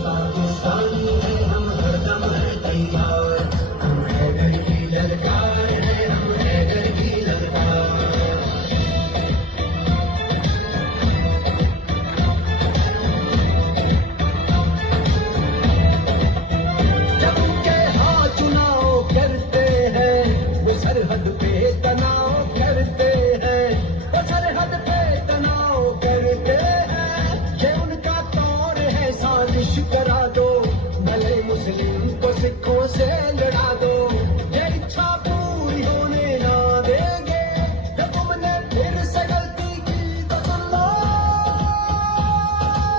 पाकिस्तानी है हम हरदम है तैयार, हम हैदर की ललकार है, हम हैदर की ललकार। जब उनके हाथ चुनाव करते हैं वो सरहद पे तनाव करते हैं, वो सरहद पे तनाव करते हैं। ये उनका तौर है साजिश करा दो, भले मुस्लिम को सिखों से लड़ा दो। ये इच्छा पूरी होने ना देंगे, जब तुमने फिर से गलती की तो सुन लो,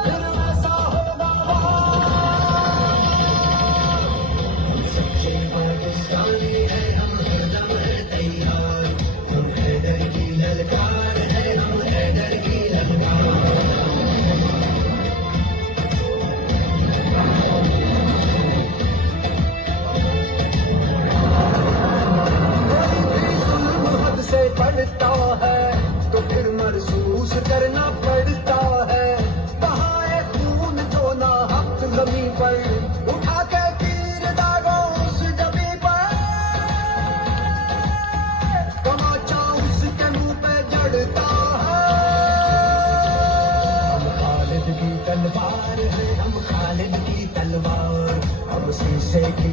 फिर वैसा होगा। हम सच्चे पाकिस्तानी है, हम हरदम है तैयार, हम हैदर की ललकार है, हम हैदर की ललकार। से पड़ता है तो फिर महसूस करना पड़ता है, बहाए खून जो ना हक जमी पर, उठा के तीर दागो उस जमी पर, तमाचा उसके मुंह पे जड़ता है। हम खालिद की तलवार है, हम खालिद की तलवार, हम शीशे की